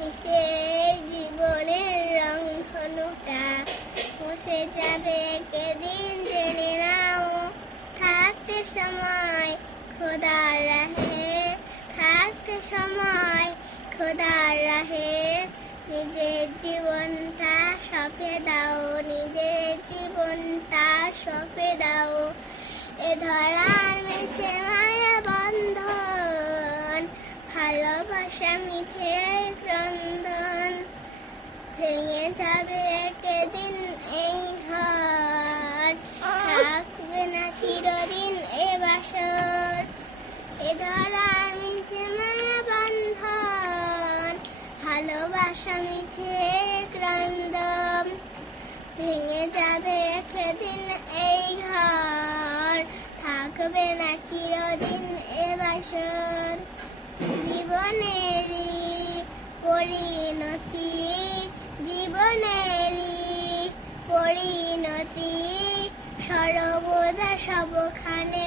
মিশে জীবনের রংধনুটা মুছে যাবে একদিন, জেনে নাও। থাকতে সময় খোদার রাহে, থাকতে সময় খোদার রাহে, নিজের জীবনটা সঁপে দাও, নিজের জীবনটা সঁপে দাও। এ ধরার মেছে মায়া বন্ধন, ভালোবাসা মিছে ক্রন্দন, ভেঙে যাবে একদিন এই ঘর, থাকবে না চিরদিন এ বাসর। এ ধরার মিছে মায়া বন্ধন, ভালোবাসা মিছে ক্রন্দন, ভেঙে যাবে একদিন এই ঘর, থাকবে না চিরদিন এ বাসর। জীবনেরই পরিণতি, জীবনেরই পরিণতি, সর্বদা সবখানে